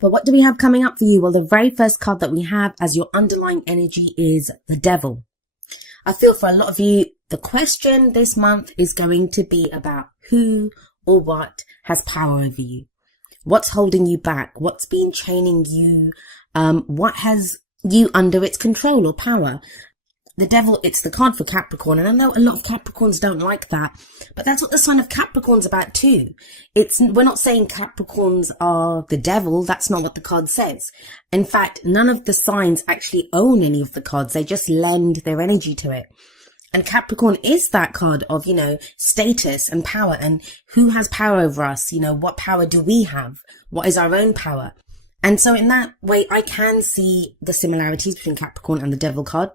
But what do we have coming up for you? Well, the very first card that we have as your underlying energy is the Devil. I feel for a lot of you, the question this month is going to be about who or what has power over you. What's holding you back? What's been chaining you? What has you under its control or power? The Devil, it's the card for Capricorn, and I know a lot of Capricorns don't like that, but that's what the sign of Capricorn's about too. We're not saying Capricorns are the devil. That's not what the card says. In fact, none of the signs actually own any of the cards. They just lend their energy to it. And Capricorn is that card of, status and power, and who has power over us? What power do we have? What is our own power? And so in that way, I can see the similarities between Capricorn and the Devil card.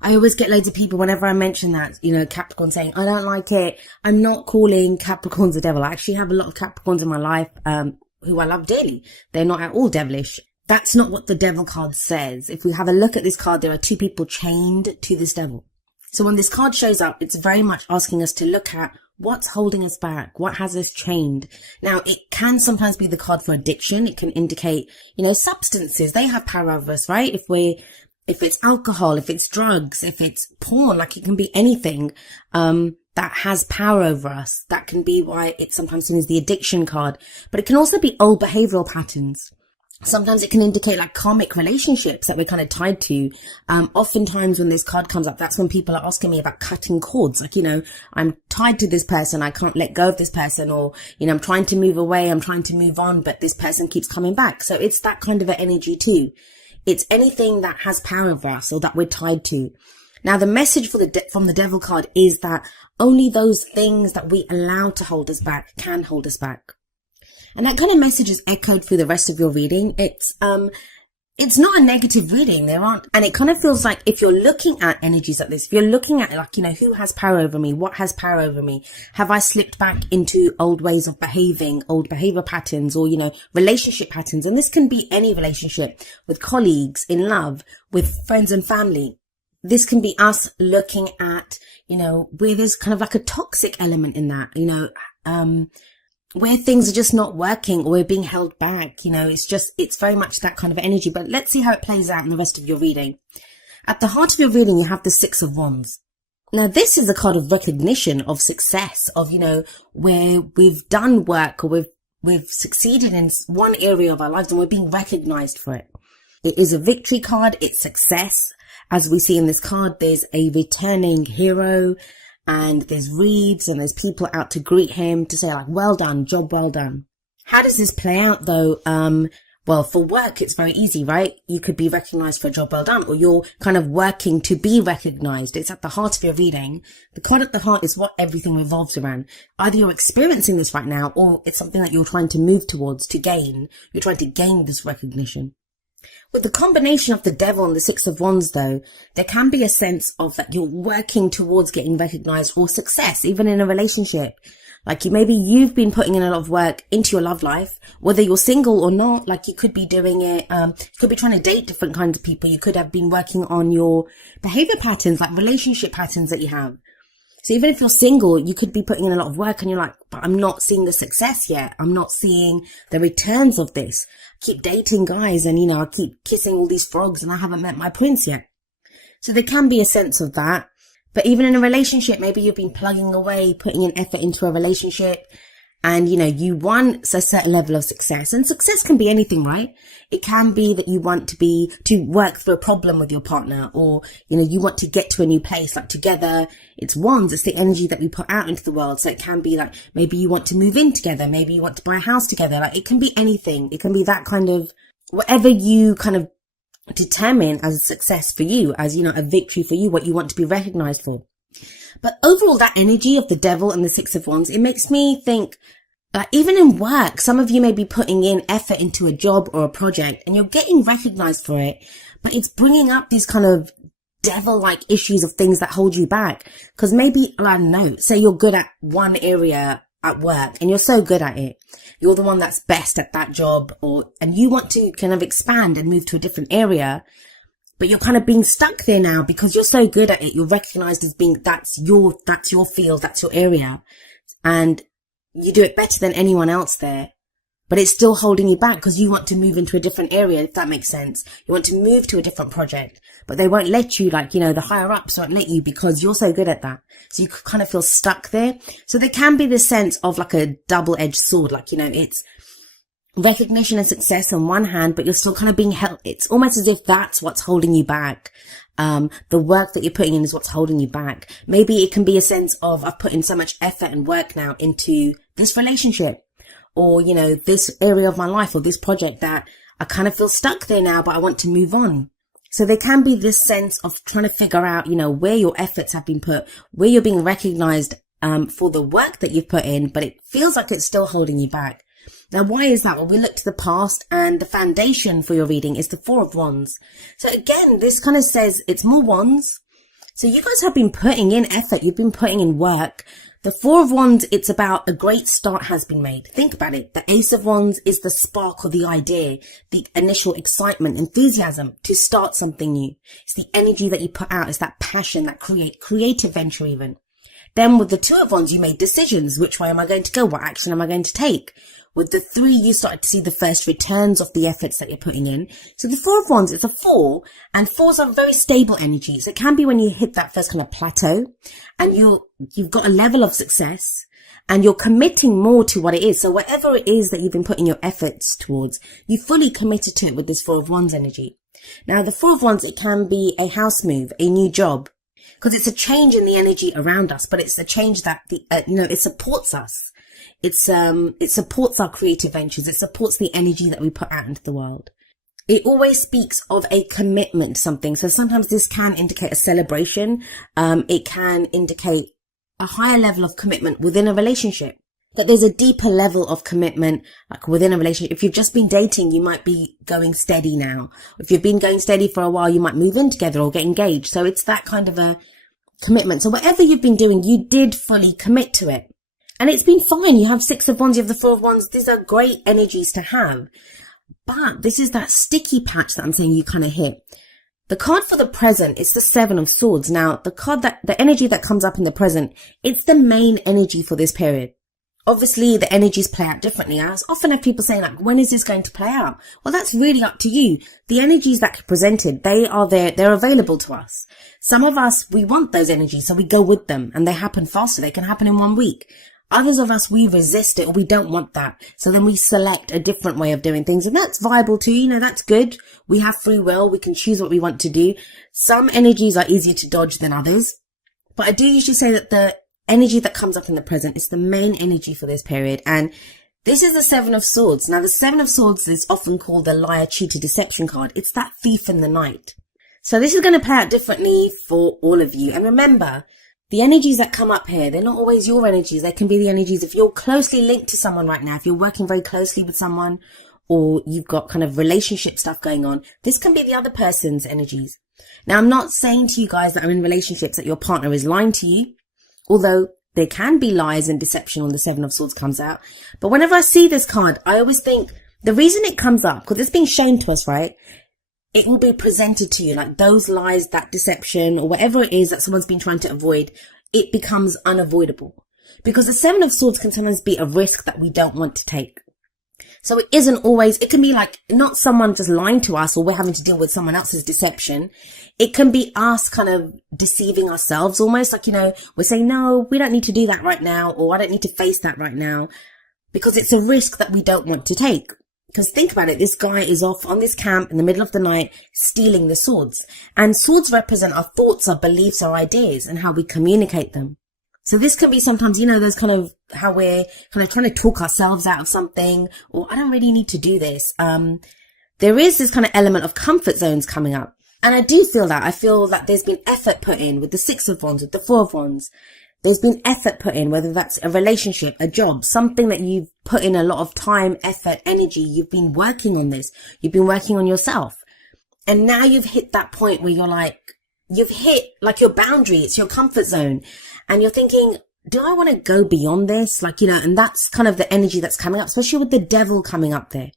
I always get loads of people whenever I mention that, Capricorn saying, I don't like it. I'm not calling Capricorns the devil. I actually have a lot of Capricorns in my life, who I love dearly. They're not at all devilish. That's not what the Devil card says. If we have a look at this card, there are two people chained to this devil. So when this card shows up, it's very much asking us to look at what's holding us back, what has us chained. Now, it can sometimes be the card for addiction. It can indicate, substances. They have power over us, right? If it's alcohol, if it's drugs, if it's porn, it can be anything, that has power over us. That can be why it's sometimes seen as the addiction card, but it can also be old behavioral patterns. Sometimes it can indicate karmic relationships that we're kind of tied to. Oftentimes when this card comes up, that's when people are asking me about cutting cords. I'm tied to this person. I can't let go of this person, or, I'm trying to move away. I'm trying to move on, but this person keeps coming back. So it's that kind of an energy too. It's anything that has power over us or that we're tied to. Now, the message from the Devil card is that only those things that we allow to hold us back can hold us back. And that kind of message is echoed through the rest of your reading. It's not a negative reading. And it kind of feels like if you're looking at energies like this, if you're looking at who has power over me? What has power over me? Have I slipped back into old ways of behaving, old behavior patterns, or, relationship patterns? And this can be any relationship, with colleagues, in love, with friends and family. This can be us looking at, where there's kind of a toxic element in that, where things are just not working or we're being held back. It's very much that kind of energy. But let's see how it plays out in the rest of your reading. At the heart of your reading, you have the Six of Wands. Now, this is a card of recognition, of success, of, where we've done work, or we've succeeded in one area of our lives and we're being recognized for it. It is a victory card. It's success. As we see in this card, there's a returning hero, and there's reeds, and there's people out to greet him to say well done, job well done. How does this play out though? Well, for work, it's very easy, right? You could be recognized for a job well done, or you're kind of working to be recognized. It's at the heart of your reading. The card at the heart is what everything revolves around. Either you're experiencing this right now, or it's something that you're trying to move towards, to gain. You're trying to gain this recognition. With the combination of the Devil and the Six of Wands, though, there can be a sense of that you're working towards getting recognized or success, even in a relationship. Maybe you've been putting in a lot of work into your love life, whether you're single or not. You could be doing it, you could be trying to date different kinds of people. You could have been working on your behavior patterns, relationship patterns that you have. So even if you're single, you could be putting in a lot of work and you're but I'm not seeing the success yet. I'm not seeing the returns of this. I keep dating guys and, I keep kissing all these frogs and I haven't met my prince yet. So there can be a sense of that. But even in a relationship, maybe you've been plugging away, putting in effort into a relationship, and, you want a certain level of success. And success can be anything, right? It can be that you want to work through a problem with your partner, or, you want to get to a new place, together. It's wands. It's the energy that we put out into the world. So it can be maybe you want to move in together. Maybe you want to buy a house together. It can be anything. It can be that kind of, whatever you kind of determine as a success for you, as, a victory for you, what you want to be recognized for. But overall, that energy of the Devil and the Six of Wands, it makes me think even in work, some of you may be putting in effort into a job or a project and you're getting recognized for it, but it's bringing up these kind of devil-like issues of things that hold you back. Because maybe, I don't know, say you're good at one area at work and you're so good at it. You're the one that's best at that job, and you want to kind of expand and move to a different area. But you're kind of being stuck there now because you're so good at it. You're recognized as being, that's your field, that's your area. And you do it better than anyone else there. but it's still holding you back because you want to move into a different area, if that makes sense. You want to move to a different project, but they won't let you, like, the higher ups won't let you because you're so good at that. So you kind of feel stuck there. So there can be this sense of like a double-edged sword, like, it's recognition and success on one hand, but you're still kind of being held. It's almost as if that's what's holding you back. The work that you're putting in is what's holding you back. Maybe it can be a sense of, I've put in so much effort and work now into this relationship, or, this area of my life or this project that I kind of feel stuck there now, but I want to move on. So there can be this sense of trying to figure out, where your efforts have been put, where you're being recognized, for the work that you've put in, but it feels like it's still holding you back. Now, why is that? Well, we look to the past, and the foundation for your reading is the Four of Wands. So again, this kind of says it's more wands. So you guys have been putting in effort. You've been putting in work. The Four of Wands, it's about a great start has been made. Think about it. The Ace of Wands is the spark or the idea, the initial excitement, enthusiasm to start something new. It's the energy that you put out. It's that passion, that creative venture even. Then with the Two of Wands, you made decisions. Which way am I going to go? What action am I going to take? With the Three, you started to see the first returns of the efforts that you're putting in. So the Four of Wands, it's a four, and fours are very stable energies. It can be when you hit that first kind of plateau and you've got a level of success and you're committing more to what it is. So whatever it is that you've been putting your efforts towards, you fully committed to it with this Four of Wands energy. Now the Four of Wands, it can be a house move, a new job, because it's a change in the energy around us, but it's a change that it supports us. It supports our creative ventures. It supports the energy that we put out into the world. It always speaks of a commitment to something. So sometimes this can indicate a celebration. It can indicate a higher level of commitment within a relationship. That there's a deeper level of commitment, like within a relationship. If you've just been dating, you might be going steady now. If you've been going steady for a while, you might move in together or get engaged. So it's that kind of a commitment. So whatever you've been doing, you did fully commit to it. And it's been fine. You have Six of Wands, you have the Four of Wands. These are great energies to have. But this is that sticky patch that I'm saying you kind of hit. The card for the present, it's the Seven of Swords. Now, the energy that comes up in the present, it's the main energy for this period. Obviously, the energies play out differently. I often have people saying, like, when is this going to play out? Well, that's really up to you. The energies that are presented, they are there, they're available to us. Some of us, we want those energies, so we go with them, and they happen faster. They can happen in 1 week. Others of us, we resist it or we don't want that. So then we select a different way of doing things. And that's viable too. That's good. We have free will. We can choose what we want to do. Some energies are easier to dodge than others. But I do usually say that the energy that comes up in the present is the main energy for this period. And this is the Seven of Swords. Now, the Seven of Swords is often called the liar, cheater, deception card. It's that thief in the night. So this is going to play out differently for all of you. And remember, the energies that come up here, they're not always your energies. They can be the energies if you're closely linked to someone right now, if you're working very closely with someone, or you've got kind of relationship stuff going on. This can be the other person's energies. Now, I'm not saying to you guys that are in relationships that your partner is lying to you, although there can be lies and deception when the Seven of Swords comes out. But whenever I see this card, I always think the reason it comes up, because it's being shown to us, right? It will be presented to you, like those lies, that deception, or whatever it is that someone's been trying to avoid, it becomes unavoidable. Because the Seven of Swords can sometimes be a risk that we don't want to take. So it isn't always, it can be like not someone just lying to us or we're having to deal with someone else's deception. It can be us kind of deceiving ourselves almost, like, we're saying, no, we don't need to do that right now, or I don't need to face that right now, because it's a risk that we don't want to take. Because think about it, this guy is off on this camp in the middle of the night stealing the swords. And swords represent our thoughts, our beliefs, our ideas, and how we communicate them. So this can be sometimes, those kind of how we're kind of trying to talk ourselves out of something, or I don't really need to do this. There is this kind of element of comfort zones coming up. And I do feel that. I feel that there's been effort put in with the Six of Wands, with the Four of Wands. There's been effort put in, whether that's a relationship, a job, something that you've put in a lot of time, effort, energy. You've been working on this. You've been working on yourself. And now you've hit that point where you're like, you've hit like your boundary. It's your comfort zone. And you're thinking, do I want to go beyond this? And that's kind of the energy that's coming up, especially with the devil coming up there.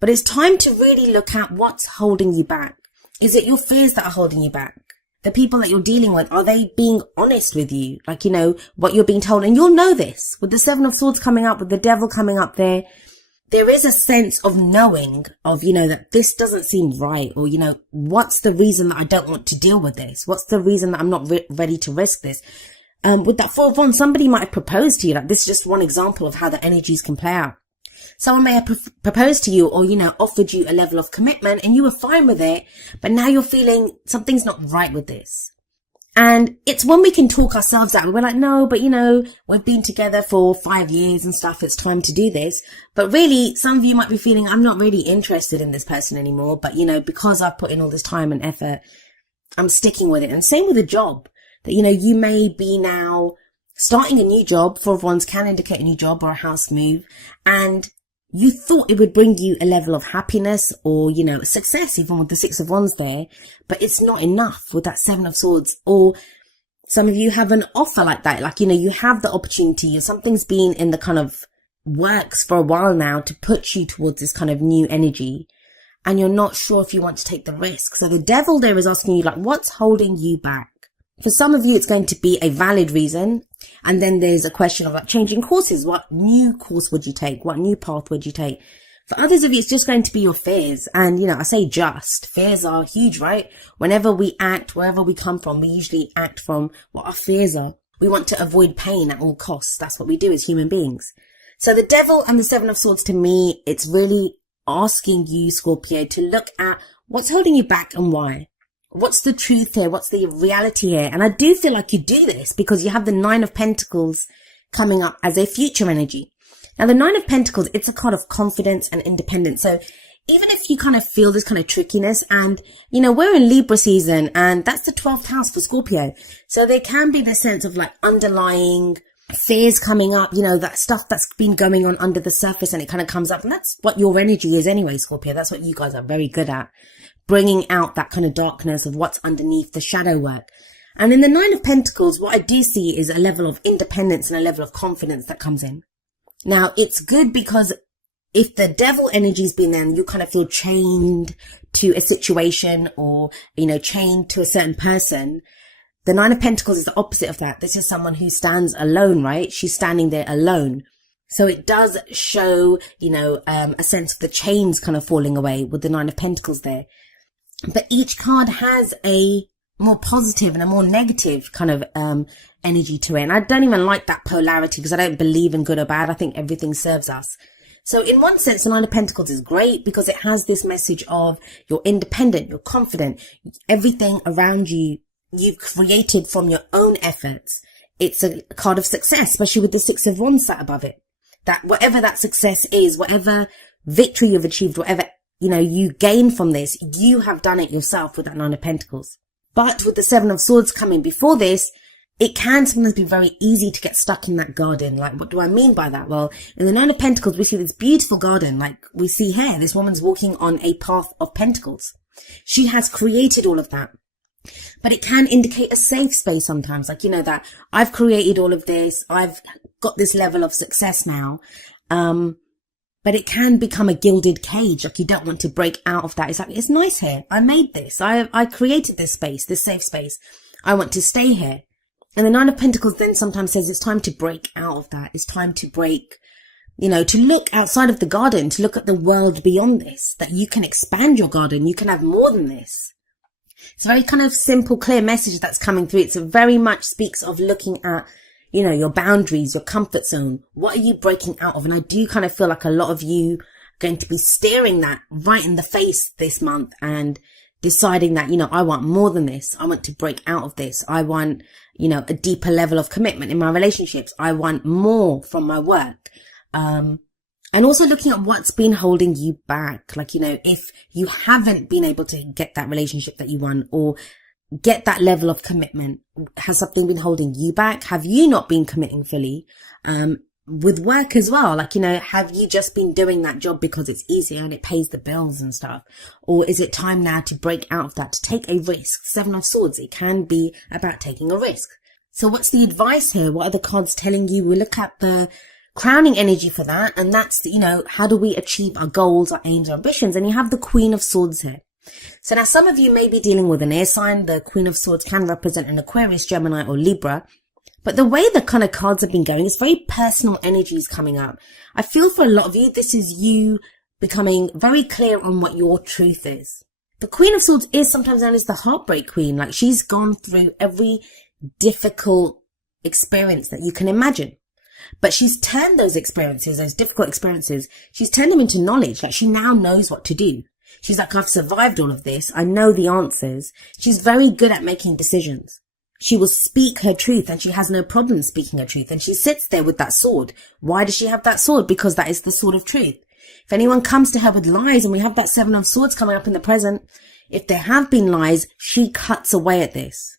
But it's time to really look at what's holding you back. Is it your fears that are holding you back? The people that you're dealing with, are they being honest with you? What you're being told. And you'll know this with the Seven of Swords coming up, with the devil coming up there there is a sense of knowing of, that this doesn't seem right, or, what's the reason that I don't want to deal with this? What's the reason that I'm not ready to risk this? With that Four of Wands, somebody might have proposed to you. Like, this is just one example of how the energies can play out. Someone may have proposed to you, or, offered you a level of commitment and you were fine with it, but now you're feeling something's not right with this. And it's when we can talk ourselves out. We're like, no, but we've been together for 5 years and stuff. It's time to do this. But really, some of you might be feeling, I'm not really interested in this person anymore. But, because I've put in all this time and effort, I'm sticking with it. And same with a job that, you may be now starting a new job. Four of Wands can indicate a new job or a house move. And you thought it would bring you a level of happiness or, success, even with the Six of Wands there, but it's not enough with that Seven of Swords. Or some of you have an offer like that. Like, you have the opportunity, or something's been in the kind of works for a while now to put you towards this kind of new energy. And you're not sure if you want to take the risk. So the Devil there is asking you, like, what's holding you back? For some of you, it's going to be a valid reason. And then there's a question of like changing courses. What new course would you take? What new path would you take? For others of you, it's just going to be your fears. And, I say just. Fears are huge, right? Whenever we act, wherever we come from, we usually act from what our fears are. We want to avoid pain at all costs. That's what we do as human beings. So the Devil and the Seven of Swords, to me, it's really asking you, Scorpio, to look at what's holding you back and why. What's the truth here? What's the reality here? And I do feel like you do this because you have the Nine of Pentacles coming up as a future energy. Now, the Nine of Pentacles, it's a card of confidence and independence. So even if you kind of feel this kind of trickiness and, we're in Libra season and that's the 12th house for Scorpio. So there can be this sense of like underlying fears coming up, that stuff that's been going on under the surface and it kind of comes up. And that's what your energy is anyway, Scorpio. That's what you guys are very good at. Bringing out that kind of darkness of what's underneath the shadow work. And in the Nine of Pentacles, what I do see is a level of independence and a level of confidence that comes in. Now, it's good because if the Devil energy's been there and you kind of feel chained to a situation or, chained to a certain person, the Nine of Pentacles is the opposite of that. This is someone who stands alone, right? She's standing there alone. So it does show, a sense of the chains kind of falling away with the Nine of Pentacles there. But each card has a more positive and a more negative kind of energy to it. And I don't even like that polarity because I don't believe in good or bad. I think everything serves us. So in one sense, the Nine of Pentacles is great because it has this message of you're independent, you're confident, everything around you, you've created from your own efforts. It's a card of success, especially with the Six of Wands sat above it. That whatever that success is, whatever victory you've achieved, whatever you gain from this, you have done it yourself with that Nine of Pentacles. But with the Seven of Swords coming before this, it can sometimes be very easy to get stuck in that garden. Like, what do I mean by that? Well, in the Nine of Pentacles, we see this beautiful garden. Like we see here, this woman's walking on a path of pentacles. She has created all of that. But it can indicate a safe space sometimes. Like, that I've created all of this. I've got this level of success now. But it can become a gilded cage. Like you don't want to break out of that. It's like, it's nice here. I made this. I created this space, this safe space. I want to stay here. And the Nine of Pentacles then sometimes says it's time to break out of that. It's time to break, to look outside of the garden, to look at the world beyond this, that you can expand your garden. You can have more than this. It's a very kind of simple, clear message that's coming through. It's very much speaks of looking at, your boundaries, your comfort zone. What are you breaking out of? And I do kind of feel like a lot of you are going to be staring that right in the face this month and deciding that, I want more than this. I want to break out of this. I want, a deeper level of commitment in my relationships. I want more from my work. And also looking at what's been holding you back. Like, if you haven't been able to get that relationship that you want or get that level of commitment, has something been holding you back? Have you not been committing fully? With work as well, like, have you just been doing that job because it's easier and it pays the bills and stuff? Or is it time now to break out of that, to take a risk? Seven of Swords, it can be about taking a risk. So what's the advice here? What are the cards telling you? We look at the crowning energy for that. And that's, how do we achieve our goals, our aims, our ambitions? And you have the Queen of Swords here. So now some of you may be dealing with an air sign. The Queen of Swords can represent an Aquarius, Gemini or Libra. But the way the kind of cards have been going, it's very personal energies coming up. I feel for a lot of you, this is you becoming very clear on what your truth is. The Queen of Swords is sometimes known as the heartbreak queen. Like, she's gone through every difficult experience that you can imagine. But she's turned those experiences, those difficult experiences, she's turned them into knowledge. Like, she now knows what to do. She's like, I've survived all of this. I know the answers. She's very good at making decisions. She will speak her truth, and she has no problem speaking her truth. And she sits there with that sword. Why does she have that sword? Because that is the sword of truth. If anyone comes to her with lies, and we have that Seven of Swords coming up in the present, if there have been lies, she cuts away at this.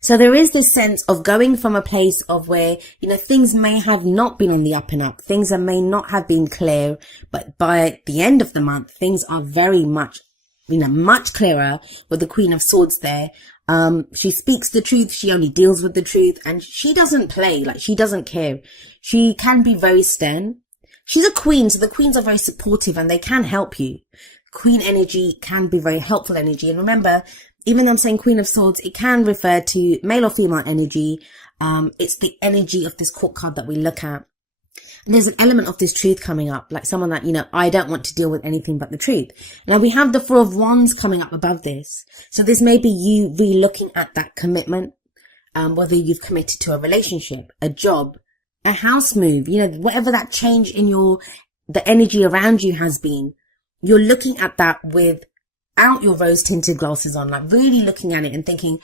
So there is this sense of going from a place of where, things may have not been on the up and up. Things may not have been clear, but by the end of the month, things are very much, much clearer with the Queen of Swords there. She speaks the truth. She only deals with the truth, and she doesn't play. Like, she doesn't care. She can be very stern. She's a queen, so the queens are very supportive and they can help you. Queen energy can be very helpful energy. And remember, even though I'm saying Queen of Swords, it can refer to male or female energy. It's the energy of this court card that we look at. And there's an element of this truth coming up, like someone that, I don't want to deal with anything but the truth. Now we have the Four of Wands coming up above this. So this may be you re-looking at that commitment, whether you've committed to a relationship, a job, a house move, whatever that change in the energy around you has been. You're looking at that without your rose tinted glasses on, like really looking at it and thinking,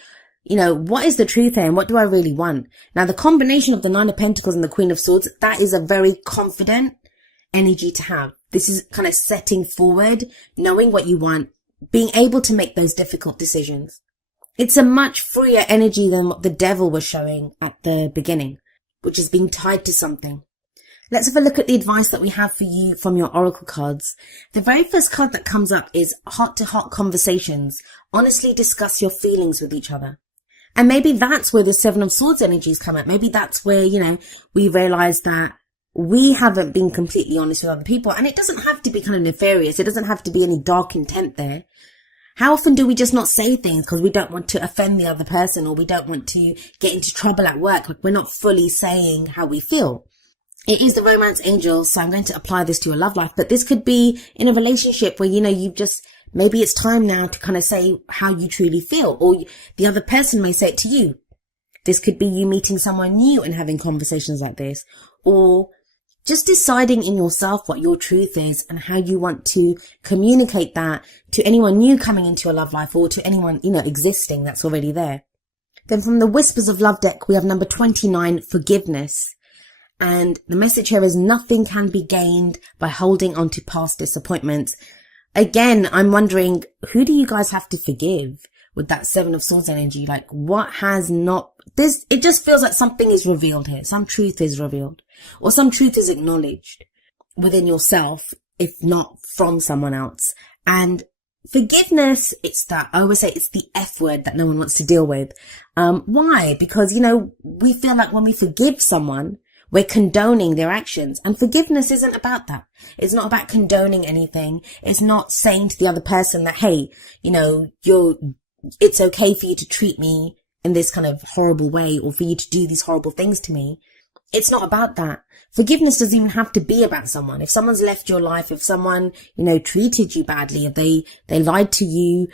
what is the truth here and what do I really want? Now, the combination of the Nine of Pentacles and the Queen of Swords, that is a very confident energy to have. This is kind of setting forward, knowing what you want, being able to make those difficult decisions. It's a much freer energy than what the Devil was showing at the beginning, which is being tied to something. Let's have a look at the advice that we have for you from your oracle cards. The very first card that comes up is heart-to-heart conversations. Honestly discuss your feelings with each other. And maybe that's where the Seven of Swords energies come up. Maybe that's where, we realize that we haven't been completely honest with other people. And it doesn't have to be kind of nefarious. It doesn't have to be any dark intent there. How often do we just not say things because we don't want to offend the other person, or we don't want to get into trouble at work? Like, we're not fully saying how we feel. It is the romance angel, so I'm going to apply this to your love life. But this could be in a relationship where, maybe it's time now to kind of say how you truly feel, or the other person may say it to you. This could be you meeting someone new and having conversations like this, or just deciding in yourself what your truth is and how you want to communicate that to anyone new coming into your love life, or to anyone, existing that's already there. Then from the Whispers of Love deck, we have number 29, forgiveness. And the message here is nothing can be gained by holding on to past disappointments. Again, I'm wondering, who do you guys have to forgive with that Seven of Swords energy? Like, what has not, it just feels like something is revealed here. Some truth is revealed, or some truth is acknowledged within yourself, if not from someone else. And forgiveness, I always say it's the F word that no one wants to deal with. Why? Because, we feel like when we forgive someone, we're condoning their actions, and forgiveness isn't about that. It's not about condoning anything. It's not saying to the other person that, hey, it's okay for you to treat me in this kind of horrible way, or for you to do these horrible things to me. It's not about that. Forgiveness doesn't even have to be about someone. If someone's left your life, if someone, treated you badly, if they lied to you,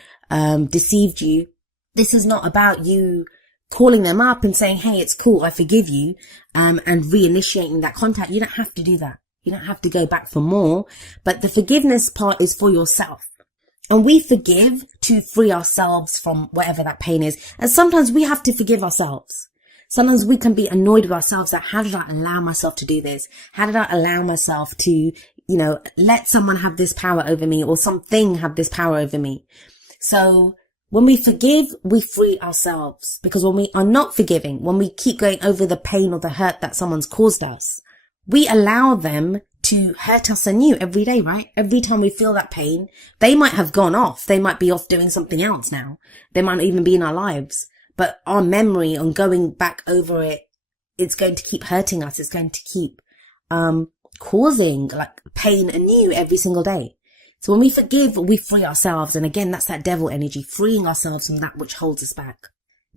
deceived you, this is not about you calling them up and saying, hey, it's cool, I forgive you, and reinitiating that contact. You don't have to do that. You don't have to go back for more. But the forgiveness part is for yourself. And we forgive to free ourselves from whatever that pain is. And sometimes we have to forgive ourselves. Sometimes we can be annoyed with ourselves that, how did I allow myself to do this? How did I allow myself to, let someone have this power over me, or something have this power over me? So when we forgive, we free ourselves. Because when we are not forgiving, when we keep going over the pain or the hurt that someone's caused us, we allow them to hurt us anew every day, right? Every time we feel that pain, they might have gone off. They might be off doing something else now. They might not even be in our lives. But our memory on going back over it, it's going to keep hurting us. It's going to keep causing like pain anew every single day. So when we forgive, we free ourselves. And again, that's that devil energy, freeing ourselves from that which holds us back.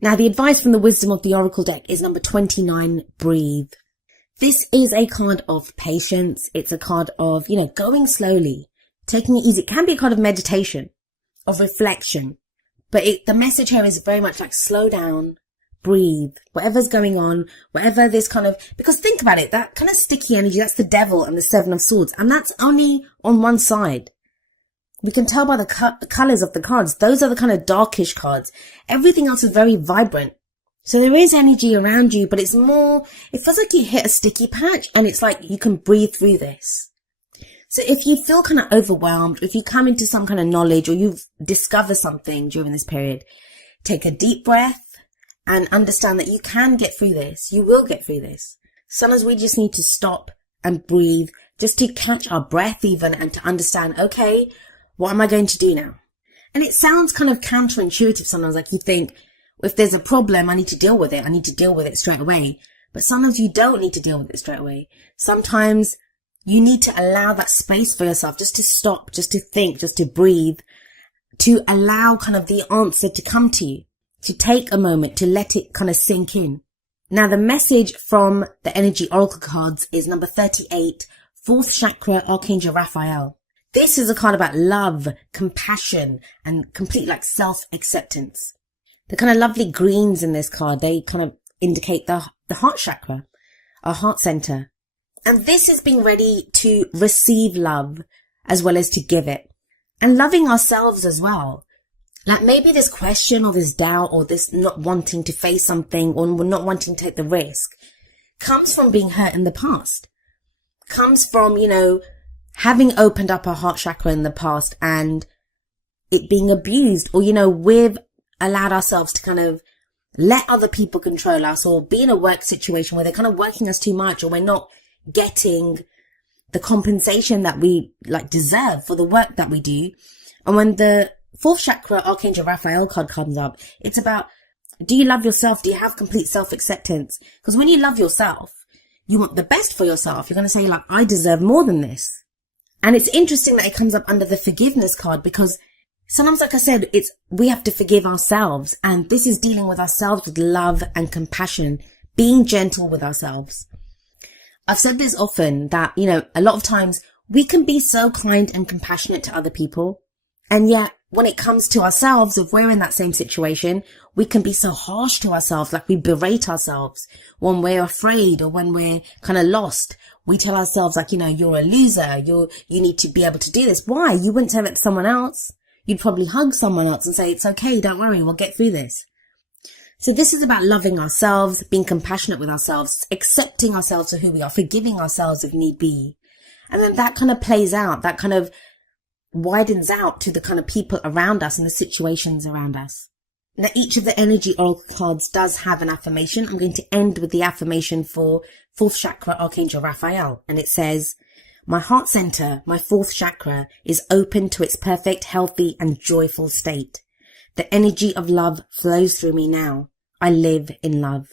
Now, the advice from the Wisdom of the Oracle deck is number 29, breathe. This is a card of patience. It's a card of, going slowly, taking it easy. It can be a card of meditation, of reflection. But the message here is very much like slow down, breathe, whatever's going on, whatever this because think about it, that kind of sticky energy, that's the devil and the 7 of swords. And that's only on one side. You can tell by the colors of the cards. Those are the kind of darkish cards. Everything else is very vibrant. So there is energy around you, but it feels like you hit a sticky patch and it's like you can breathe through this. So if you feel kind of overwhelmed, if you come into some kind of knowledge or you've discovered something during this period, take a deep breath and understand that you can get through this. You will get through this. Sometimes we just need to stop and breathe just to catch our breath even and to understand, okay, what am I going to do now? And it sounds kind of counterintuitive sometimes, like you think, if there's a problem, I need to deal with it. I need to deal with it straight away. But sometimes you don't need to deal with it straight away. Sometimes you need to allow that space for yourself just to stop, just to think, just to breathe, to allow kind of the answer to come to you, to take a moment, to let it kind of sink in. Now, the message from the Energy Oracle cards is number 38, 4th Chakra, Archangel Raphael. This is a card about love, compassion, and complete self-acceptance. The kind of lovely greens in this card, they kind of indicate the heart chakra, our heart center. And this is being ready to receive love as well as to give it. And loving ourselves as well. Like maybe this question or this doubt or this not wanting to face something or not wanting to take the risk comes from being hurt in the past. Comes from, having opened up our heart chakra in the past and it being abused or, we've allowed ourselves to kind of let other people control us or be in a work situation where they're kind of working us too much or we're not getting the compensation that we deserve for the work that we do. And when the 4th Chakra Archangel Raphael card comes up, it's about, do you love yourself? Do you have complete self-acceptance? Because when you love yourself, you want the best for yourself. You're going to say I deserve more than this. And it's interesting that it comes up under the forgiveness card because sometimes, like I said, we have to forgive ourselves. And this is dealing with ourselves with love and compassion, being gentle with ourselves. I've said this often that, a lot of times we can be so kind and compassionate to other people. And yet when it comes to ourselves, if we're in that same situation, we can be so harsh to ourselves, like we berate ourselves when we're afraid or when we're kind of lost. We tell ourselves you're a loser. You need to be able to do this. Why? You wouldn't tell it to someone else. You'd probably hug someone else and say, it's okay. Don't worry. We'll get through this. So this is about loving ourselves, being compassionate with ourselves, accepting ourselves for who we are, forgiving ourselves if need be. And then that kind of plays out, that kind of widens out to the kind of people around us and the situations around us. Now, each of the Energy Oracle cards does have an affirmation. I'm going to end with the affirmation for 4th Chakra Archangel Raphael. And it says, my heart center, my 4th chakra, is open to its perfect, healthy, and joyful state. The energy of love flows through me now. I live in love.